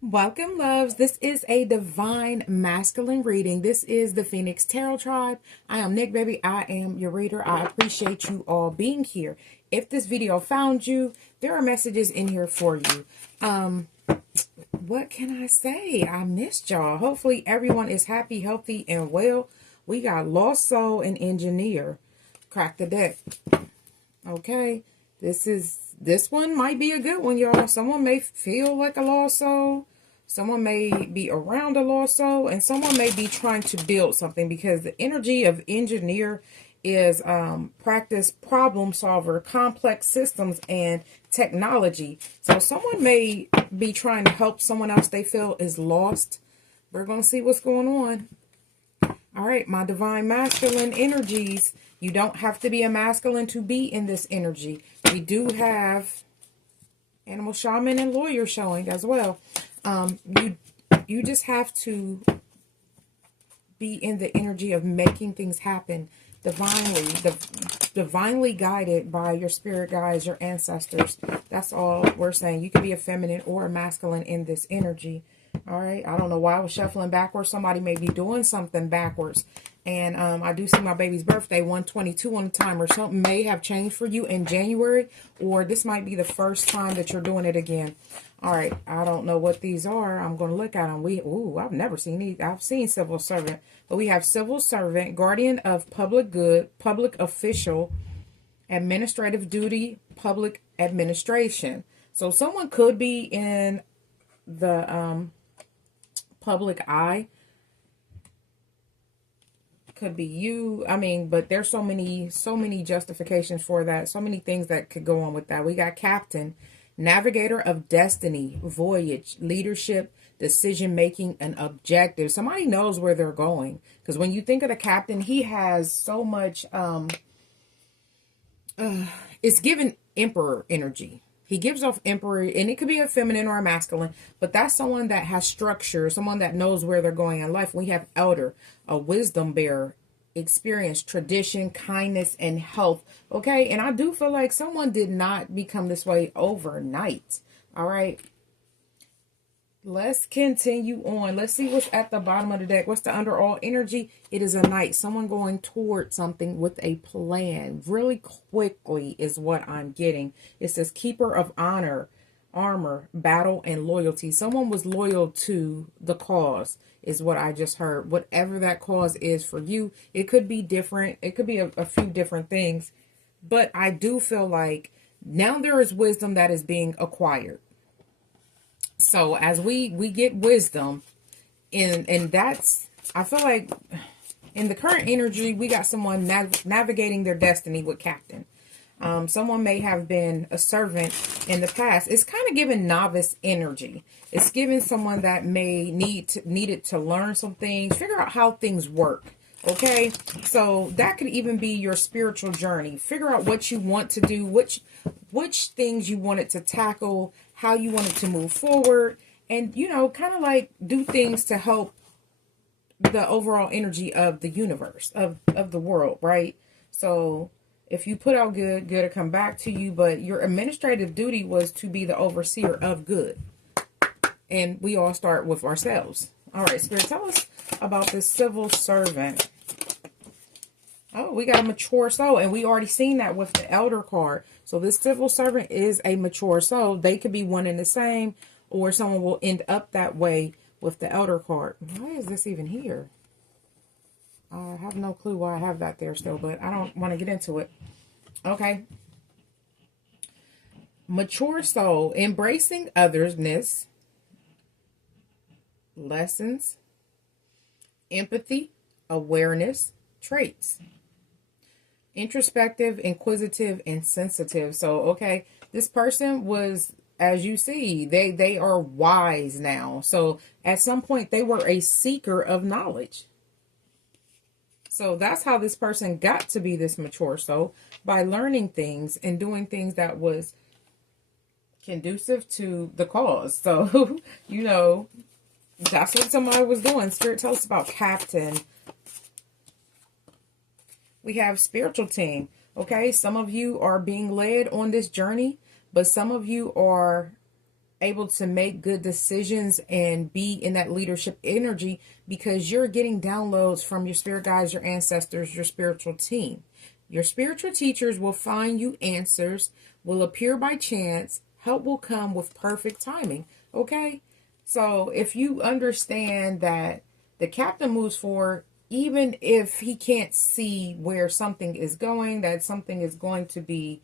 Welcome, loves. This is a divine masculine reading. This is the Phoenix Tarot Tribe. I am Nick, baby. I am your reader. I appreciate you all being here. If this video found you, there are messages in here for you. What can I say? I missed y'all. Hopefully everyone is happy, healthy, and well. We got Lost Soul and Engineer. Crack the deck. Okay. This one might be a good one, y'all. Someone may feel like a lost soul. Someone may be around a lost soul. And someone may be trying to build something, because the energy of engineer is practice, problem solver, complex systems, and technology. So someone may be trying to help someone else they feel is lost. We're going to see what's going on. All right, my divine masculine energies. You don't have to be a masculine to be in this energy. We do have animal shaman and lawyer showing as well. You just have to be in the energy of making things happen divinely guided by your spirit guides, your ancestors. That's all we're saying. You can be a feminine or a masculine in this energy. All right. I don't know why I was shuffling backwards. Somebody may be doing something backwards. And I do see my baby's birthday, 122 on the timer. Something may have changed for you in January, or this might be the first time that you're doing it again. All right. I don't know what these are. I'm going to look at them. I've never seen these. I've seen civil servant, but we have civil servant, guardian of public good, public official, administrative duty, public administration. So someone could be in the public eye. Could be you. I mean, but there's so many justifications for that. So many things that could go on with that. We got captain, navigator of destiny, voyage, leadership, decision making, and objective. Somebody knows where they're going, because when you think of the captain, he has so much. It's given emperor energy. He gives off emperor, and it could be a feminine or a masculine, but that's someone that has structure, someone that knows where they're going in life. We have elder, a wisdom bearer, experience, tradition, kindness, and health. Okay, and I do feel like someone did not become this way overnight. All right. Let's continue on. Let's see what's at the bottom of the deck. What's the underall energy? It is a knight. Someone going toward something with a plan. Really quickly is what I'm getting. It says keeper of honor, armor, battle, and loyalty. Someone was loyal to the cause is what I just heard. Whatever that cause is for you, it could be different. It could be a few different things. But I do feel like now there is wisdom that is being acquired. So as we get wisdom, and that's, I feel like in the current energy, we got someone navigating their destiny with captain. Someone may have been a servant in the past. It's kind of giving novice energy. It's giving someone that may needed to learn some things, figure out how things work. Okay, so that could even be your spiritual journey. Figure out what you want to do, which things you wanted to tackle, how you wanted to move forward, and, you know, kind of like do things to help the overall energy of the universe, of the world, right? So if you put out good will come back to you, but your administrative duty was to be the overseer of good. And we all start with ourselves. All right, Spirit, tell us about this civil servant. Oh, we got a mature soul, and we already seen that with the elder card. So this civil servant is a mature soul. They could be one and the same, or someone will end up that way with the elder card. Why is this even here? I have no clue why I have that there still, but I don't want to get into it. Okay. Mature soul, embracing otherness, lessons, empathy, awareness, traits. Introspective, inquisitive, and sensitive. So, okay, this person was, as you see, they are wise now. So at some point they were a seeker of knowledge. So that's how this person got to be this mature soul, by learning things and doing things that was conducive to the cause. So, you know, that's what somebody was doing. Spirit, tell us about captain. We have spiritual team. Okay, some of you are being led on this journey, but some of you are able to make good decisions and be in that leadership energy because you're getting downloads from your spirit guides, your ancestors, your spiritual team. Your spiritual teachers will find you answers, will appear by chance, help will come with perfect timing. Okay? So if you understand that the captain moves forward, even if he can't see where something is going, that something is going to be,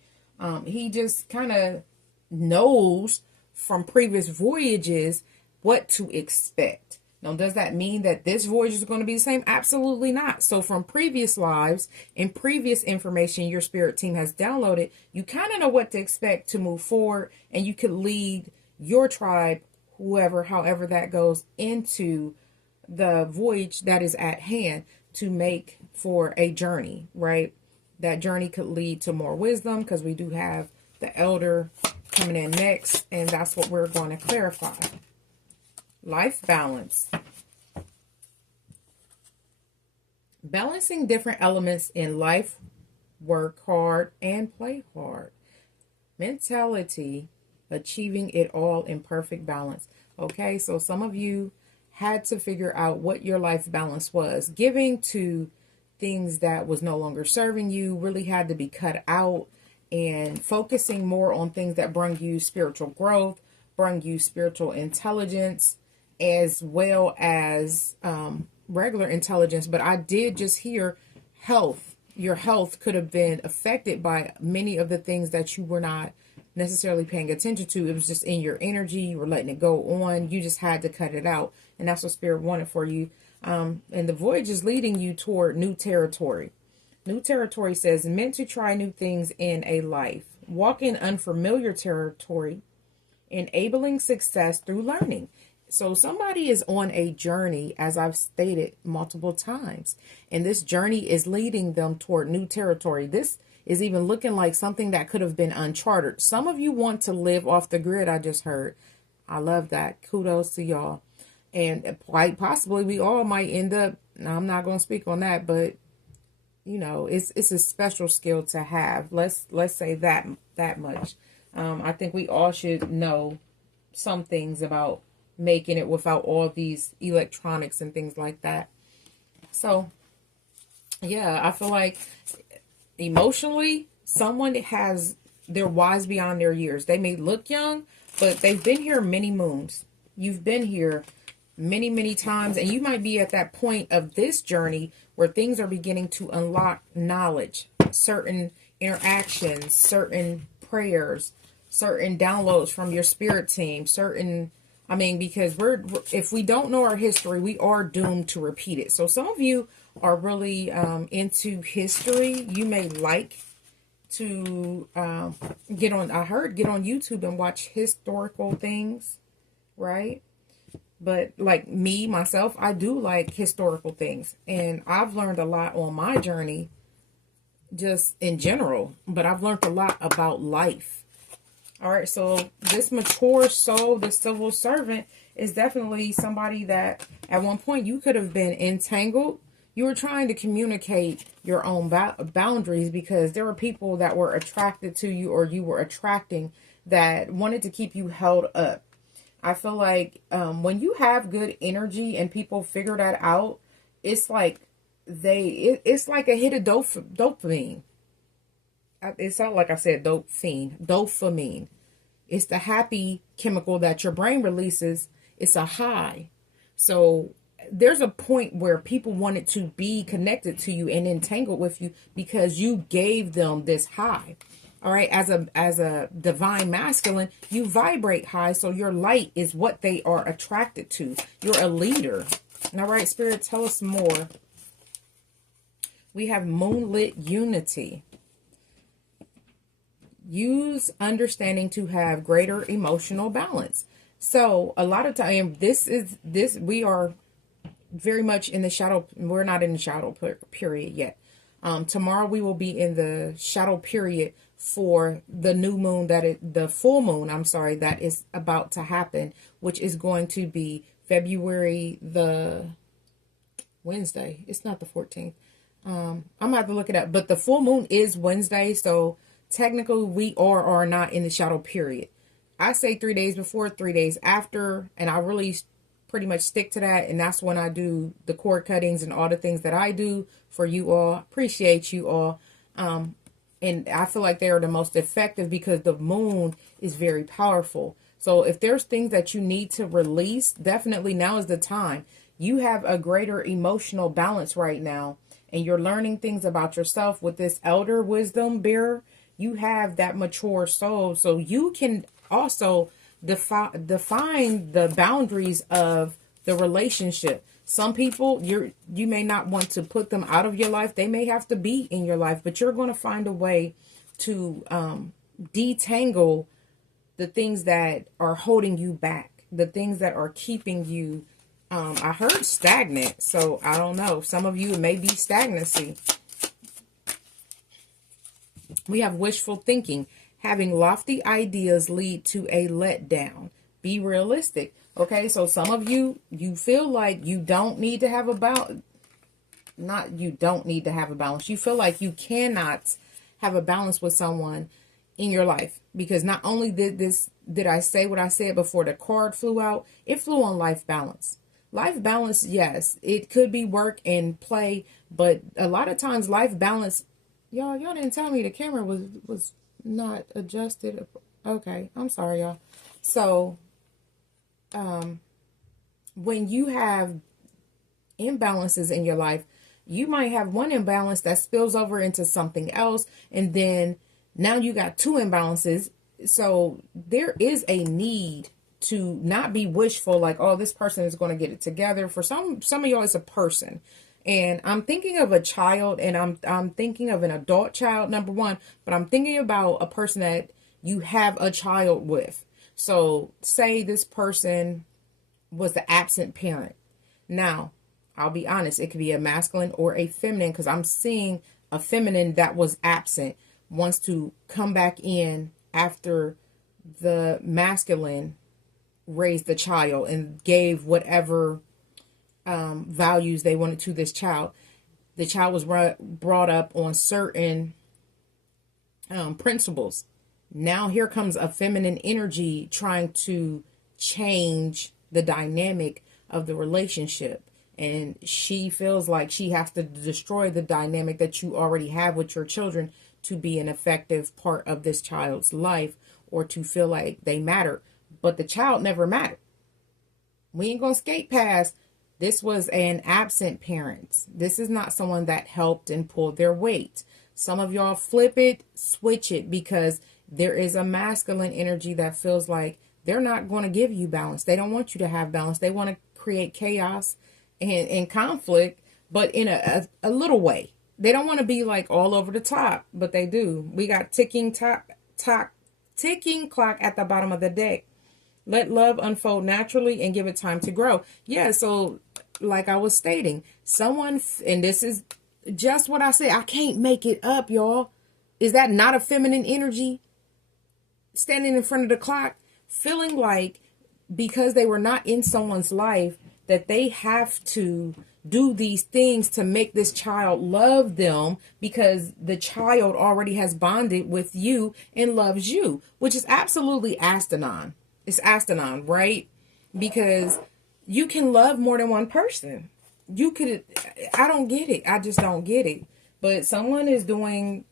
he just kind of knows from previous voyages what to expect. Now, does that mean that this voyage is going to be the same? Absolutely not. So from previous lives and previous information your spirit team has downloaded, you kind of know what to expect to move forward, and you could lead your tribe, whoever, however that goes, into the voyage that is at hand to make for a journey, right? That journey could lead to more wisdom because we do have the elder coming in next, and that's what we're going to clarify. Life balance. Balancing different elements in life, work hard and play hard. Mentality, achieving it all in perfect balance. Okay, so some of you had to figure out what your life balance was. Giving to things that was no longer serving you really had to be cut out, and focusing more on things that bring you spiritual growth, bring you spiritual intelligence, as well as regular intelligence. But I did just hear health. Your health could have been affected by many of the things that you were not necessarily paying attention to. It was just in your energy. You were letting it go on. You just had to cut it out. And that's what Spirit wanted for you. And the voyage is leading you toward new territory. New territory says, meant to try new things in a life. Walk in unfamiliar territory, enabling success through learning. So somebody is on a journey, as I've stated multiple times, and this journey is leading them toward new territory. This is even looking like something that could have been uncharted. Some of you want to live off the grid, I just heard. I love that. Kudos to y'all. And quite possibly we all might end up, now I'm not going to speak on that, but you know, it's a special skill to have. Let's say that much. I think we all should know some things about making it without all these electronics and things like that. So, yeah, I feel like emotionally, they're wise beyond their years. They may look young, but they've been here many moons. You've been here many, many times, and you might be at that point of this journey where things are beginning to unlock knowledge, certain interactions, certain prayers, certain downloads from your spirit team, because if we don't know our history, we are doomed to repeat it. So some of you are really into history. You may like to get on YouTube and watch historical things, right? But like me, myself, I do like historical things. And I've learned a lot on my journey, just in general. But I've learned a lot about life. All right, so this mature soul, this civil servant, is definitely somebody that at one point you could have been entangled. You were trying to communicate your own boundaries because there were people that were attracted to you, or you were attracting, that wanted to keep you held up. I feel like when you have good energy and people figure that out, it's like it's like a hit of dopamine. It sounds like I said dopamine. It's the happy chemical that your brain releases. It's a high. So there's a point where people wanted to be connected to you and entangled with you because you gave them this high. All right, as a divine masculine, you vibrate high, so your light is what they are attracted to. You're a leader. All right, Spirit, tell us more. We have moonlit unity. Use understanding to have greater emotional balance. So a lot of time, we are very much in the shadow. We're not in the shadow period yet. Tomorrow we will be in the shadow period for the new moon, the full moon, that is about to happen, which is going to be February the Wednesday. It's not the 14th. I'm gonna have to look it up, but the full moon is Wednesday, so technically we are not in the shadow period. I say 3 days before, 3 days after, and I really pretty much stick to that. And that's when I do the cord cuttings and all the things that I do for you all. Appreciate you all. And I feel like they are the most effective because the moon is very powerful. So if there's things that you need to release, definitely now is the time. You have a greater emotional balance right now, and you're learning things about yourself with this elder wisdom bearer. You have that mature soul, so you can also define the boundaries of the relationship. Some people, you may not want to put them out of your life. They may have to be in your life, but you're going to find a way to detangle the things that are holding you back, the things that are keeping you. I heard stagnant, so I don't know. Some of you, it may be stagnancy. We have wishful thinking. Having lofty ideas lead to a letdown. Be realistic. Okay, so some of you, you feel like you don't need to have a balance. Not you don't need to have a balance. You feel like you cannot have a balance with someone in your life. Because not only did I say what I said before the card flew out, it flew on life balance. Life balance, yes, it could be work and play, but a lot of times life balance, y'all didn't tell me the camera was not adjusted. Okay, I'm sorry, y'all. So, when you have imbalances in your life, you might have one imbalance that spills over into something else, and then now you got two imbalances. So there is a need to not be wishful, like, oh, this person is going to get it together. For some of y'all, it's a person. And I'm thinking of a child, and I'm thinking of an adult child, number one, but I'm thinking about a person that you have a child with. So say this person was the absent parent. Now, I'll be honest, it could be a masculine or a feminine, because I'm seeing a feminine that was absent wants to come back in after the masculine raised the child and gave whatever values they wanted to this child. The child was brought up on certain principles. Now here comes a feminine energy trying to change the dynamic of the relationship. And she feels like she has to destroy the dynamic that you already have with your children to be an effective part of this child's life, or to feel like they matter. But the child never mattered. We ain't gonna skate past. This was an absent parent. This is not someone that helped and pulled their weight. Some of y'all flip it, switch it, because there is a masculine energy that feels like they're not going to give you balance. They don't want you to have balance. They want to create chaos and conflict, but in a little way. They don't want to be like all over the top, but they do. We got ticking clock at the bottom of the deck. Let love unfold naturally and give it time to grow. Yeah, so like I was stating, someone, and this is just what I said, I can't make it up, y'all. Is that not a feminine energy? Standing in front of the clock, feeling like because they were not in someone's life, that they have to do these things to make this child love them, because the child already has bonded with you and loves you, which is absolutely asinine. It's asinine, right? Because you can love more than one person. You could, I don't get it. I just don't get it. But someone is doing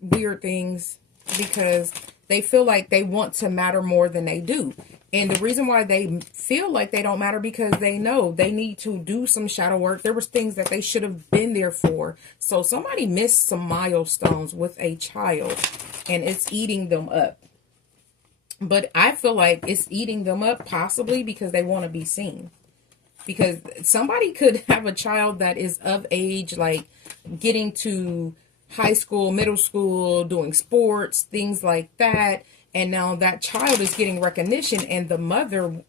weird things because they feel like they want to matter more than they do. And the reason why they feel like they don't matter, because they know they need to do some shadow work. There was things that they should have been there for. So somebody missed some milestones with a child, and it's eating them up. But I feel like it's eating them up possibly because they want to be seen. Because somebody could have a child that is of age, like getting to high school, middle school, doing sports, things like that. And now that child is getting recognition, and the mother,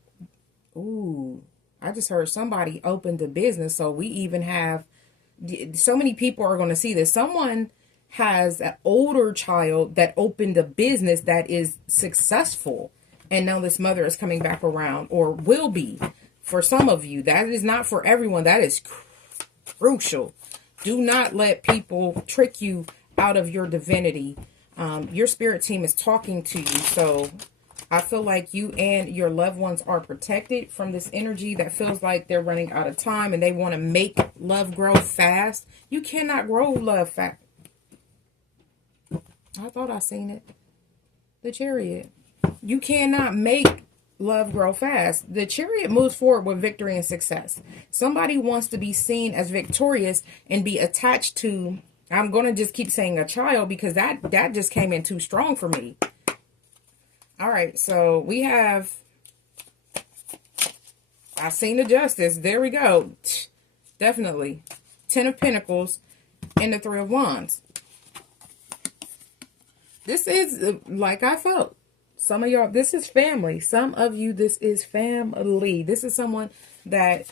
ooh, I just heard somebody opened a business. So we even have, so many people are going to see this. Someone has an older child that opened a business that is successful. And now this mother is coming back around, or will be for some of you. That is not for everyone. That is crucial. Do not let people trick you out of your divinity. Your spirit team is talking to you. So I feel like you and your loved ones are protected from this energy that feels like they're running out of time and they want to make love grow fast. You cannot grow love fast. I thought I seen it. The Chariot. You cannot make love grow fast. The Chariot moves forward with victory and success. Somebody wants to be seen as victorious and be attached to, I'm going to just keep saying a child because that just came in too strong for me. All right, so we have, I seen the Justice. There we go. Definitely. 10 of Pentacles and the 3 of Wands. This is like I felt. Some of y'all, this is family. Some of you, this is family. This is someone that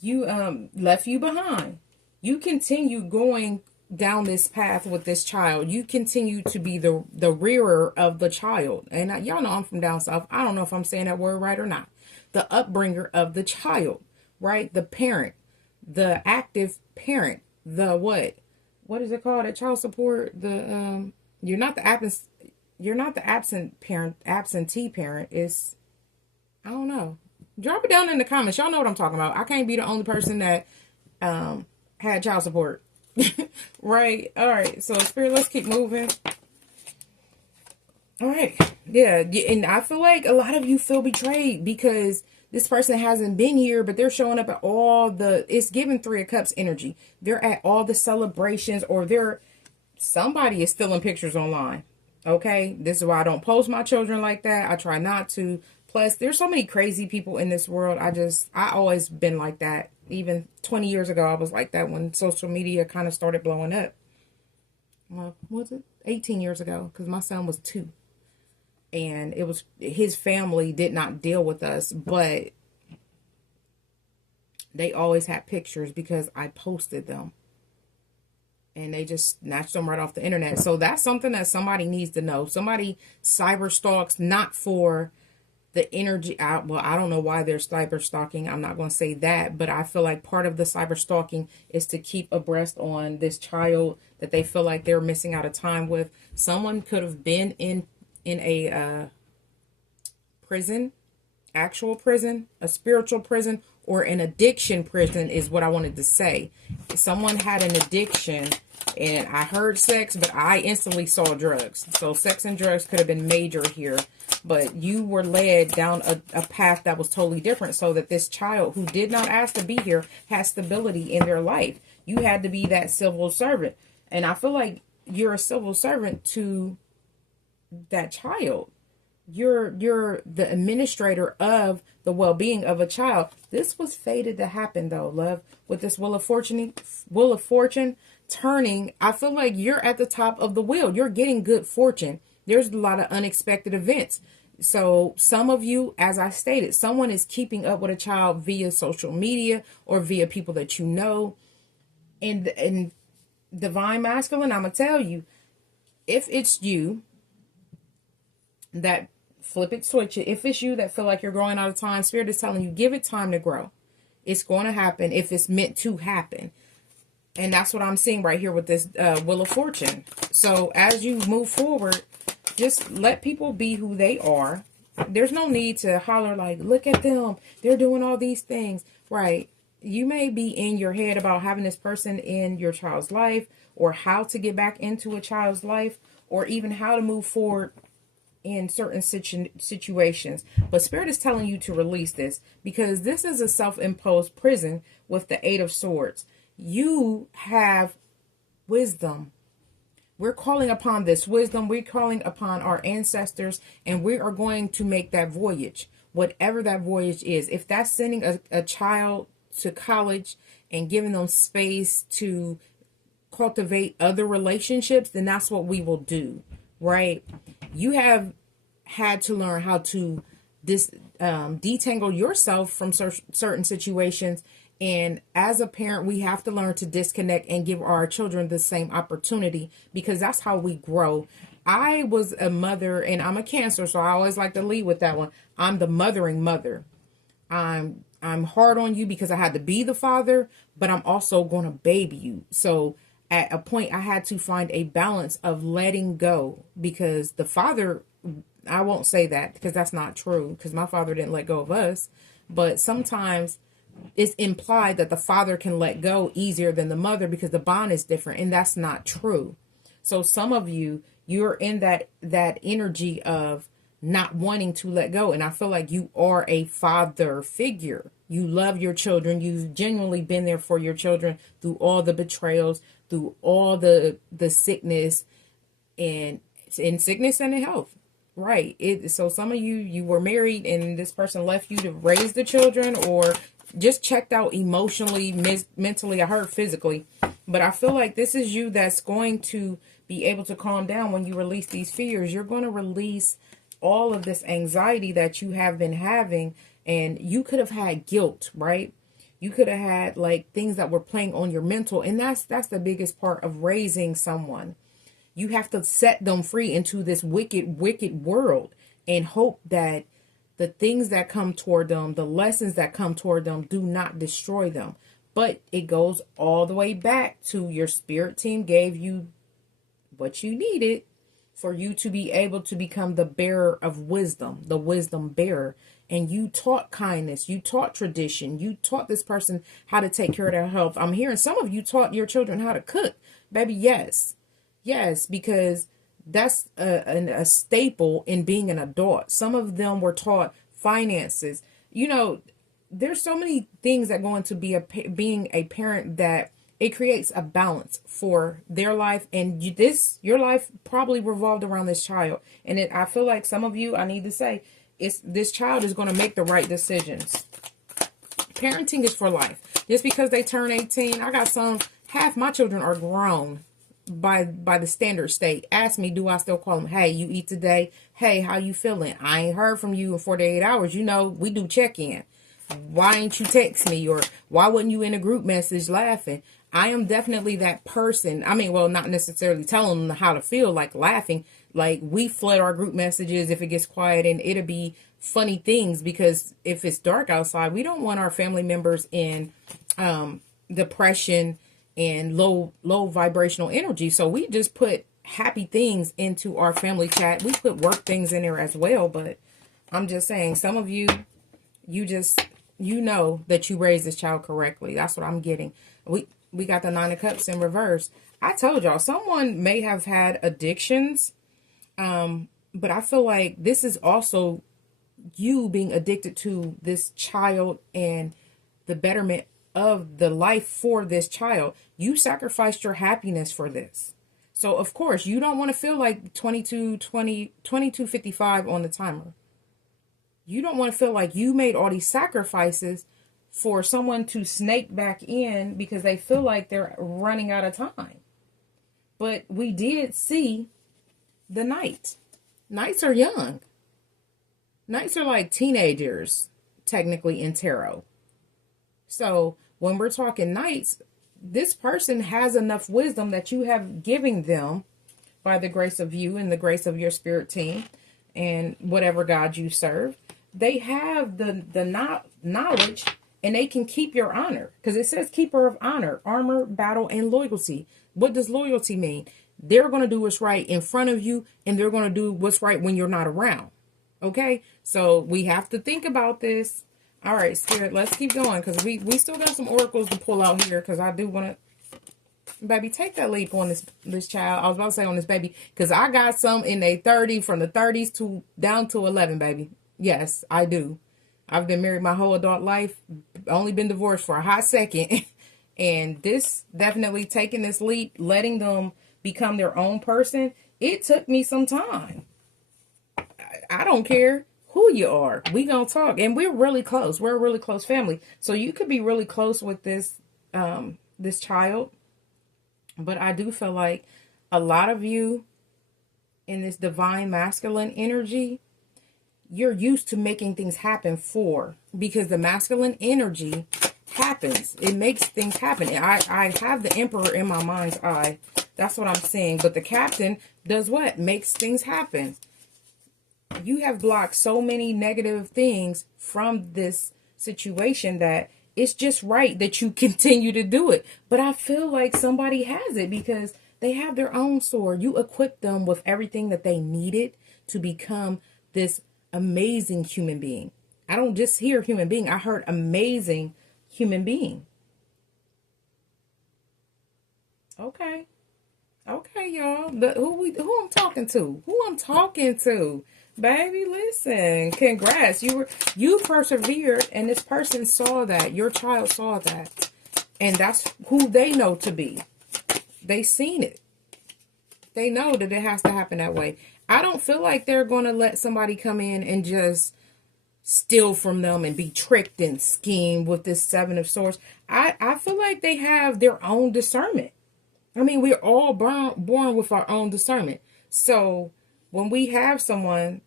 you left you behind. You continue going down this path with this child. You continue to be the rearer of the child. And y'all know I'm from down south. I don't know if I'm saying that word right or not. The upbringer of the child, right? The parent, the active parent, the what is it called? At child support, the you're not the absent parent, absentee parent. Is, I don't know. Drop it down in the comments. Y'all know what I'm talking about. I can't be the only person that had child support. Right. All right. So Spirit, let's keep moving. All right. Yeah. And I feel like a lot of you feel betrayed because this person hasn't been here, but they're showing up at all it's giving 3 of Cups energy. They're at all the celebrations, or somebody is stealing pictures online. Okay. This is why I don't post my children like that. I try not to. Plus, there's so many crazy people in this world. I always been like that. Even 20 years ago, I was like that when social media kind of started blowing up. Well, was it 18 years ago? Because my son was 2. And it was, his family did not deal with us, but they always had pictures because I posted them. And they just snatched them right off the internet. So that's something that somebody needs to know. Somebody cyber stalks, not for the energy. I don't know why they're cyber stalking. I'm not going to say that, but I feel like part of the cyber stalking is to keep abreast on this child that they feel like they're missing out of time with. Someone could have been in a prison, actual prison, a spiritual prison, or an addiction prison is what I wanted to say. Someone had an addiction, and I heard sex, but I instantly saw drugs. So sex and drugs could have been major here, but you were led down a path that was totally different, so that this child who did not ask to be here has stability in their life. You had to be that civil servant. And I feel like you're a civil servant to that child. You're the administrator of the well-being of a child. This was fated to happen though, love, with this Wheel of Fortune turning. I feel like you're at the top of the wheel. You're getting good fortune. There's a lot of unexpected events. So some of you, as I stated, someone is keeping up with a child via social media or via people that you know. And Divine Masculine, I'm going to tell you, if it's you that flip it, switch it. If it's you that feel like you're growing out of time, Spirit is telling you, give it time to grow. It's going to happen if it's meant to happen. And that's what I'm seeing right here with this Wheel of Fortune. So as you move forward, just let people be who they are. There's no need to holler like, look at them, they're doing all these things. Right. You may be in your head about having this person in your child's life, or how to get back into a child's life, or even how to move forward in certain situations. But Spirit is telling you to release this, because this is a self-imposed prison with the 8 of Swords. You have wisdom. We're calling upon this wisdom. We're calling upon our ancestors, and we are going to make that voyage, whatever that voyage is. If that's sending a child to college and giving them space to cultivate other relationships, then that's what we will do, right? You have had to learn how to detangle yourself from certain situations. And as a parent, we have to learn to disconnect and give our children the same opportunity, because that's how we grow. I was a mother, and I'm a Cancer, so I always like to lead with that one. I'm the mothering mother. I'm hard on you because I had to be the father, but I'm also going to baby you. So at a point, I had to find a balance of letting go, because the father I won't say that because that's not true, because my father didn't let go of us. But sometimes it's implied that the father can let go easier than the mother because the bond is different, and that's not true. So some of you, you're in that energy of not wanting to let go, and I feel like you are a father figure. You love your children. You've genuinely been there for your children through all the betrayals, through all the sickness, and in sickness and in health. Right. So some of you were married and this person left you to raise the children, or just checked out emotionally, mentally. I heard physically, but I feel like this is you that's going to be able to calm down when you release these fears. You're going to release all of this anxiety that you have been having, and you could have had guilt, right? You could have had like things that were playing on your mental, and that's the biggest part of raising someone. You have to set them free into this wicked, wicked world, and hope that the things that come toward them, the lessons that come toward them, do not destroy them. But it goes all the way back to your spirit team gave you what you needed for you to be able to become the bearer of wisdom, the wisdom bearer. And you taught kindness, you taught tradition, you taught this person how to take care of their health. I'm hearing some of you taught your children how to cook. Baby, yes. Yes, because that's a staple in being an adult. Some of them were taught finances. You know, there's so many things that go into being a parent, that it creates a balance for their life. And your life probably revolved around this child. And I feel like some of you, I need to say, this child is going to make the right decisions. Parenting is for life. Just because they turn 18, I got half my children are grown by the standard state. Ask me, do I still call them, hey, you eat today? Hey, how you feeling? I ain't heard from you in 48 hours. You know, we do check-in. Why ain't you text me? Or why wasn't you in a group message laughing? I am definitely that person. I mean, well, not necessarily telling them how to feel, like laughing. Like, we flood our group messages if it gets quiet, and it'll be funny things, because if it's dark outside, we don't want our family members in depression and low vibrational energy. So we just put happy things into our family chat. We put work things in there as well. But I'm just saying, some of you, you know that you raised this child correctly. That's what I'm getting. We got the 9 of Cups in reverse. I told y'all, someone may have had addictions. But I feel like this is also you being addicted to this child and the betterment of the life for this child. You sacrificed your happiness for this. So of course you don't want to feel like 22:55 on the timer. You don't want to feel like you made all these sacrifices for someone to snake back in because they feel like they're running out of time. But we did see the Knight. Knights are young. Knights are like teenagers, technically, in tarot. So when we're talking Knights, this person has enough wisdom that you have given them by the grace of you and the grace of your spirit team and whatever God you serve. They have the knowledge, and they can keep your honor, because it says keeper of honor, armor, battle, and loyalty. What does loyalty mean? They're going to do what's right in front of you, and they're going to do what's right when you're not around. Okay? So we have to think about this. All right, Spirit, let's keep going, because we still got some oracles to pull out here, because I do want to... Baby, take that leap on this child. I was about to say on this baby, because I got some in their 30, from the 30s to down to 11, baby. Yes, I do. I've been married my whole adult life. Only been divorced for a hot second. And this, definitely taking this leap, letting them become their own person, it took me some time. I don't care who you are. We gonna talk. And we're really close. We're a really close family. So you could be really close with this child. But I do feel like a lot of you in this divine masculine energy, you're used to making things happen because the masculine energy happens. It makes things happen. I have the Emperor in my mind's eye. That's what I'm saying. But the Captain does what? Makes things happen. You have blocked so many negative things from this situation that it's just right that you continue to do it. But I feel like somebody has it because they have their own sword. You equip them with everything that they needed to become this amazing human being. I don't just hear human being. I heard amazing human being. Okay. Okay, y'all. Who I'm talking to? Who I'm talking to? Baby, listen. Congrats. You persevered, and this person saw that. Your child saw that. And that's who they know to be. They seen it. They know that it has to happen that way. I don't feel like they're going to let somebody come in and just steal from them and be tricked and schemed with this Seven of Swords. I feel like they have their own discernment. I mean, we're all born with our own discernment. So when we have someone,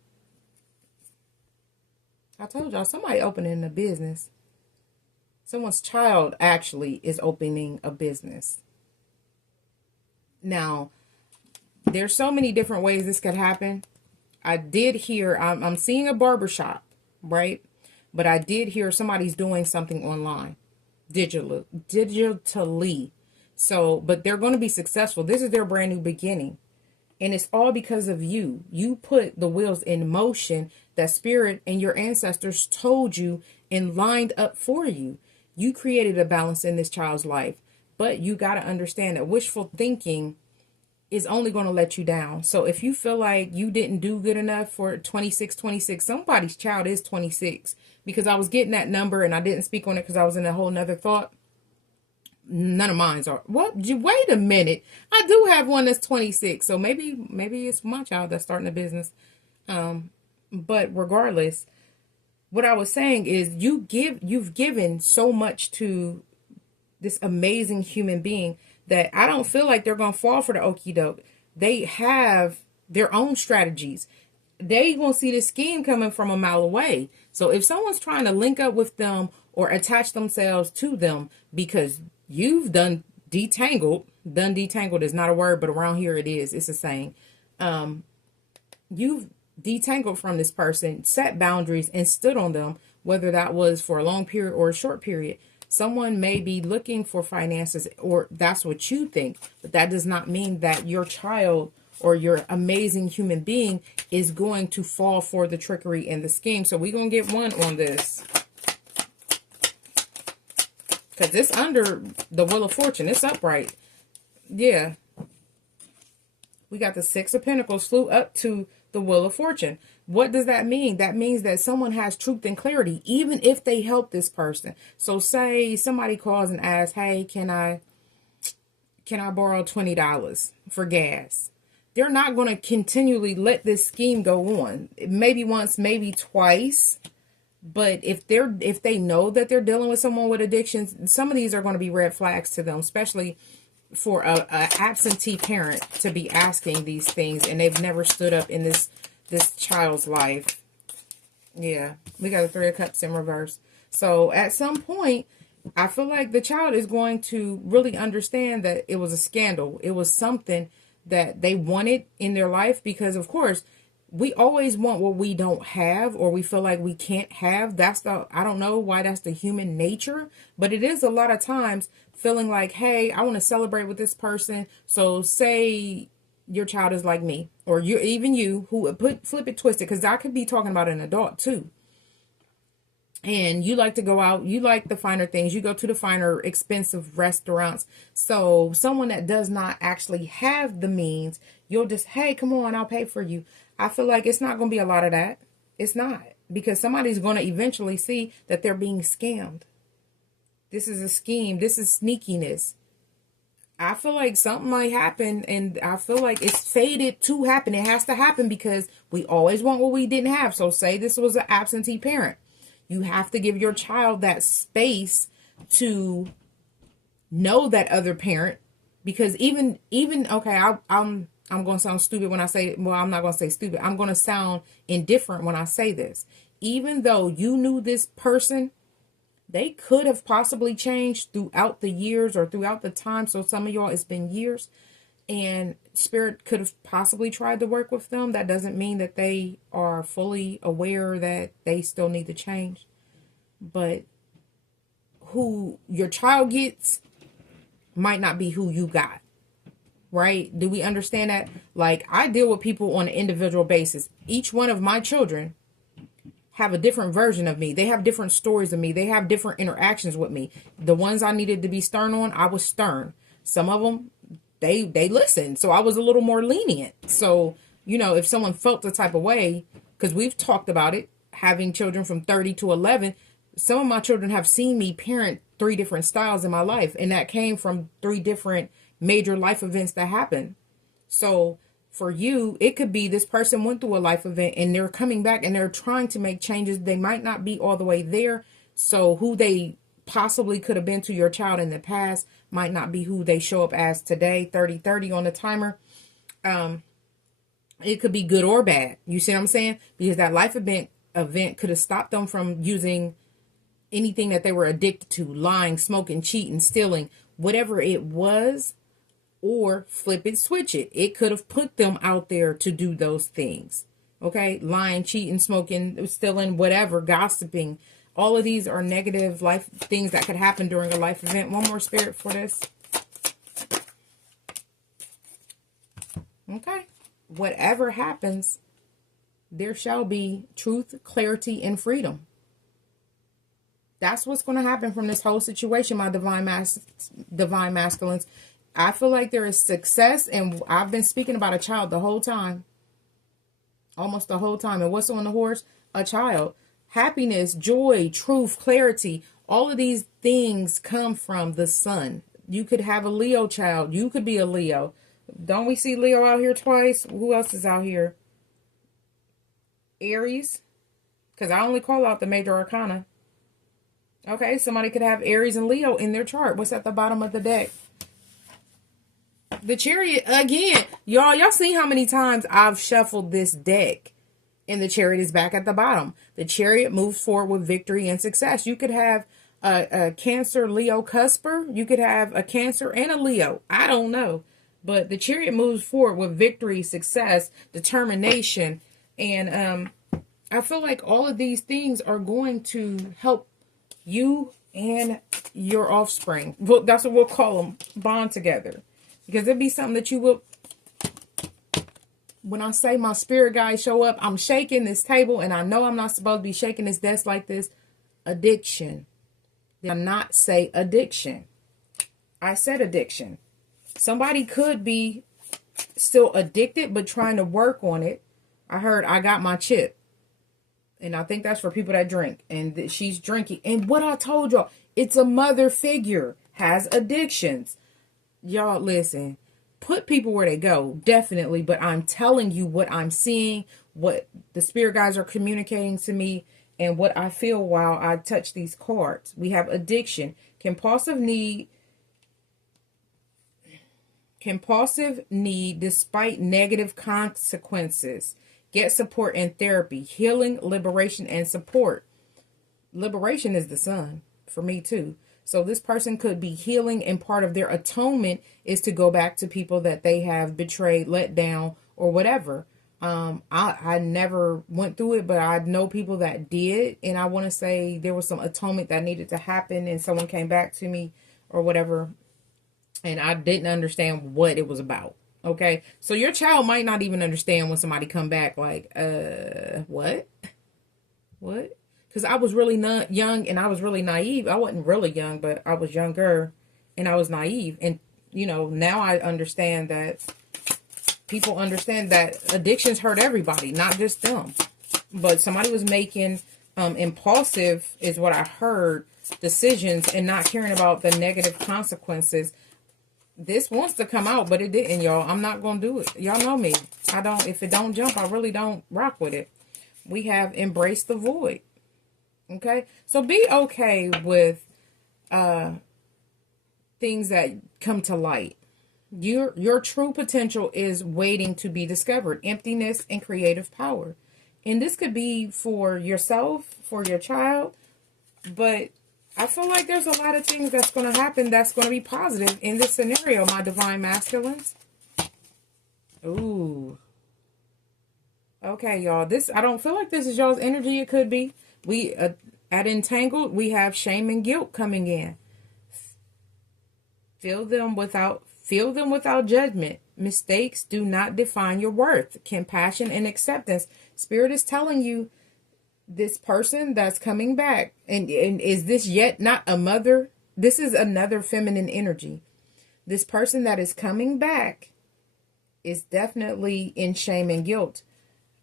I told y'all, somebody opening a business. Someone's child actually is opening a business. Now, there's so many different ways this could happen. I did hear, I'm seeing a barbershop, right? But I did hear somebody's doing something online, digitally. So, but they're going to be successful. This is their brand new beginning. And it's all because of you. You put the wheels in motion that spirit and your ancestors told you and lined up for you. You created a balance in this child's life. But you got to understand that wishful thinking is only going to let you down. So if you feel like you didn't do good enough for 26, somebody's child is 26. Because I was getting that number and I didn't speak on it because I was in a whole nother thought. None of mine are. What? Wait a minute. I do have one that's 26. So maybe it's my child that's starting a business. But regardless, what I was saying is you've given so much to this amazing human being that I don't feel like they're going to fall for the okie doke. They have their own strategies. They gonna see this scheme coming from a mile away. So if someone's trying to link up with them or attach themselves to them because you've done detangled is not a word, but around here it is. It's a saying. You've detangled from this person, set boundaries, and stood on them, whether that was for a long period or a short period. Someone may be looking for finances, or that's what you think, but that does not mean that your child or your amazing human being is going to fall for the trickery and the scheme. So we're going to get one on this. Because it's under the Wheel of Fortune. It's upright. Yeah. We got the Six of Pentacles flew up to the Wheel of Fortune. What does that mean? That means that someone has truth and clarity, even if they help this person. So say somebody calls and asks, hey, can I borrow $20 for gas? They're not going to continually let this scheme go on. Maybe once, maybe twice. But if they know that they're dealing with someone with addictions, some of these are going to be red flags to them, especially for a absentee parent to be asking these things and they've never stood up in this child's life. Yeah, we got the Three of Cups in reverse. So at some point, I feel like the child is going to really understand that it was a scandal. It was something that they wanted in their life, because of course we always want what we don't have or we feel like we can't have. I don't know why that's the human nature, but it is a lot of times feeling like, hey, I want to celebrate with this person. So say your child is like me, or you who flip it twisted, because I could be talking about an adult too. And you like to go out, you like the finer things, you go to the finer expensive restaurants. So someone that does not actually have the means, you'll just, hey, come on, I'll pay for you. I feel like it's not going to be a lot of that. It's not, because somebody's going to eventually see that they're being scammed. This is a scheme. This is sneakiness. I feel like something might happen, and I feel like it's fated to happen. It has to happen because we always want what we didn't have. So say this was an absentee parent. You have to give your child that space to know that other parent, because even okay, I'm going to sound stupid when I say, well, I'm not going to say stupid. I'm going to sound indifferent when I say this. Even though you knew this person, they could have possibly changed throughout the years or throughout the time. So some of y'all, it's been years, and spirit could have possibly tried to work with them. That doesn't mean that they are fully aware that they still need to change. But who your child gets might not be who you got. right? Do we understand that? Like, I deal with people on an individual basis. Each one of my children have a different version of me. They have different stories of me. They have different interactions with me. The ones I needed to be stern on, I was stern. Some of them, they listened. So I was a little more lenient. So, you know, if someone felt the type of way, because we've talked about it, having children from 30 to 11, some of my children have seen me parent 3 different styles in my life. And that came from 3 different major life events that happened. So for you, it could be this person went through a life event and they're coming back and they're trying to make changes. They might not be all the way there. So who they possibly could have been to your child in the past might not be who they show up as today. 30-30 on the timer. It could be good or bad. You see what I'm saying? Because that life event could have stopped them from using anything that they were addicted to, lying, smoking, cheating, stealing, whatever it was. Or flip it, switch it. It could have put them out there to do those things. Okay? Lying, cheating, smoking, stealing, whatever, gossiping. All of these are negative life things that could happen during a life event. One more spirit for this. Okay? Whatever happens, there shall be truth, clarity, and freedom. That's what's going to happen from this whole situation, my divine masculines. I feel like there is success, and I've been speaking about a child the whole time. Almost the whole time. And what's on the horse? A child. Happiness, joy, truth, clarity. All of these things come from the sun. You could have a Leo child. You could be a Leo. Don't we see Leo out here twice? Who else is out here? Aries. Because I only call out the major arcana. Okay, somebody could have Aries and Leo in their chart. What's at the bottom of the deck? The Chariot, again, y'all see how many times I've shuffled this deck and the Chariot is back at the bottom. The Chariot moves forward with victory and success. You could have a Cancer Leo cusper. You could have a Cancer and a Leo. I don't know. But the Chariot moves forward with victory, success, determination. And I feel like all of these things are going to help you and your offspring. Well, that's what we'll call them, bond together. Because it'd be something that you will, when I say my spirit guides show up, I'm shaking this table and I know I'm not supposed to be shaking this desk like this. Addiction. Did I not say addiction? I said addiction. Somebody could be still addicted but trying to work on it. I heard I got my chip. And I think that's for people that drink. And she's drinking. And what I told y'all, it's a mother figure, has addictions. Y'all, listen, put people where they go, definitely. But I'm telling you what I'm seeing, what the spirit guides are communicating to me, and what I feel while I touch these cards. We have addiction, compulsive need despite negative consequences. Get support and therapy, healing, liberation, and support. Liberation is the sun for me too. So this person could be healing, and part of their atonement is to go back to people that they have betrayed, let down, or whatever. I never went through it, but I know people that did. And I want to say there was some atonement that needed to happen, and someone came back to me or whatever. And I didn't understand what it was about. Okay. So your child might not even understand when somebody come back like, what? Because I was really not young and I was really naive. I wasn't really young, but I was younger and I was naive. And, you know, now I understand that people understand that addictions hurt everybody, not just them. But somebody was making impulsive, is what I heard, decisions and not caring about the negative consequences. This wants to come out, but it didn't, y'all. I'm not going to do it. Y'all know me. If it don't jump, I really don't rock with it. We have embraced the void. Okay, so be okay with things that come to light. Your true potential is waiting to be discovered. Emptiness and creative power. And this could be for yourself, for your child. But I feel like there's a lot of things that's going to happen that's going to be positive in this scenario, my divine masculines. Ooh. Okay, y'all. I don't feel like this is y'all's energy. It could be. We at Entangled, we have shame and guilt coming in. Feel Feel them without judgment. Mistakes do not define your worth. Compassion and acceptance. Spirit is telling you this person that's coming back. And is this yet not a mother? This is another feminine energy. This person that is coming back is definitely in shame and guilt.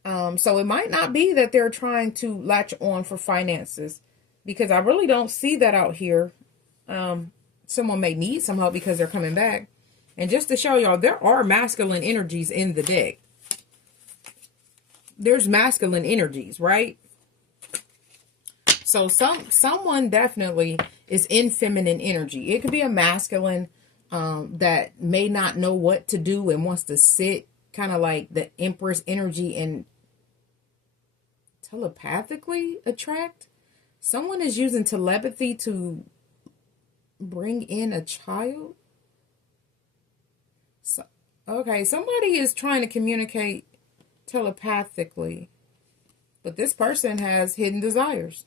So it might not be that they're trying to latch on for finances, because I really don't see that out here. Someone may need some help because they're coming back. And just to show y'all, there are masculine energies in the deck. There's masculine energies, right? So someone definitely is in feminine energy. It could be a masculine that may not know what to do and wants to sit, kind of like the Empress energy, and telepathically attract. Someone is using telepathy to bring in a child. So, okay, somebody is trying to communicate telepathically, but this person has hidden desires.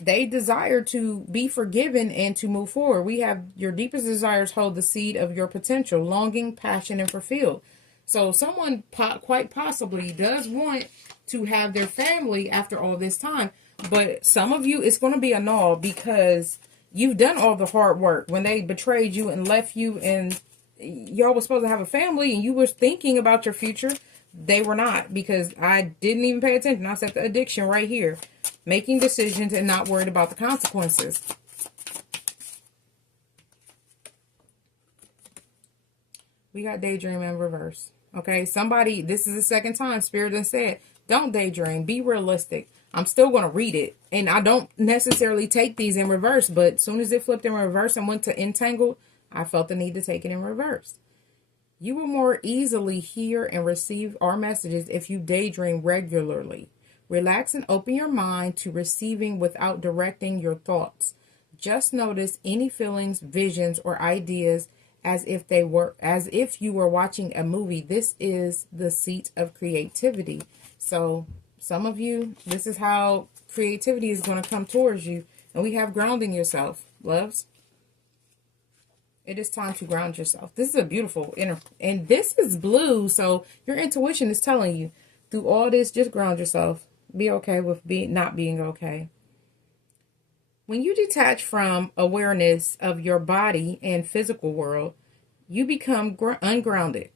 They desire to be forgiven and to move forward. We have your deepest desires hold the seed of your potential, longing, passion, and fulfilled. So someone quite possibly does want to have their family after all this time. But some of you, it's going to be a null because you've done all the hard work. When they betrayed you and left you and y'all were supposed to have a family and you were thinking about your future, they were not, because I didn't even pay attention. I set the addiction right here. Making decisions and not worried about the consequences. We got daydream in reverse. Okay, somebody, this is the second time Spirit has said, don't daydream, be realistic. I'm still going to read it. And I don't necessarily take these in reverse, but as soon as it flipped in reverse and went to entangled, I felt the need to take it in reverse. You will more easily hear and receive our messages if you daydream regularly. Relax and open your mind to receiving without directing your thoughts. Just notice any feelings, visions, or ideas as if you were watching a movie. This is the seat of creativity. So some of you, this is how creativity is going to come towards you. And we have grounding yourself, loves. It is time to ground yourself. This is a beautiful inner, and this is blue. So your intuition is telling you through all this, just ground yourself. Be okay with not being okay. When you detach from awareness of your body and physical world, you become ungrounded.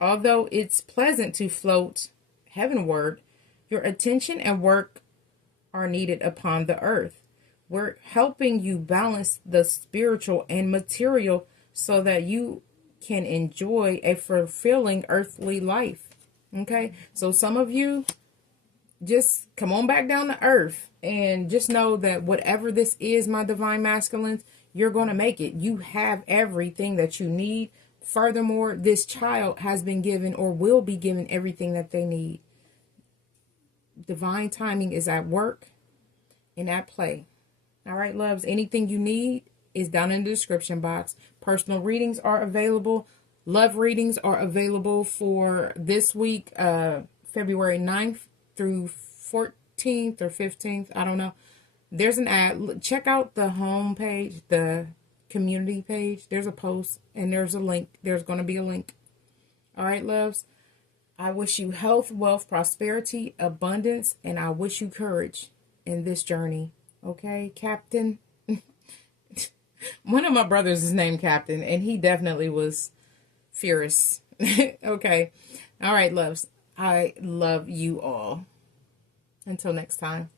Although it's pleasant to float heavenward, your attention and work are needed upon the earth. We're helping you balance the spiritual and material so that you can enjoy a fulfilling earthly life. Okay, so some of you, just come on back down to earth and just know that whatever this is, my divine masculines, you're going to make it. You have everything that you need. Furthermore, this child has been given or will be given everything that they need. Divine timing is at work and at play. All right, loves, anything you need is down in the description box. Personal readings are available. Love readings are available for this week, February 9th through 14th or 15th. I don't know. There's an ad. Check out the home page, the community page. There's a post and there's a link. There's going to be a link. All right, loves. I wish you health, wealth, prosperity, abundance, and I wish you courage in this journey. Okay, Captain. One of my brothers is named Captain, and he definitely was furious. Okay. All right, loves. I love you all. Until next time.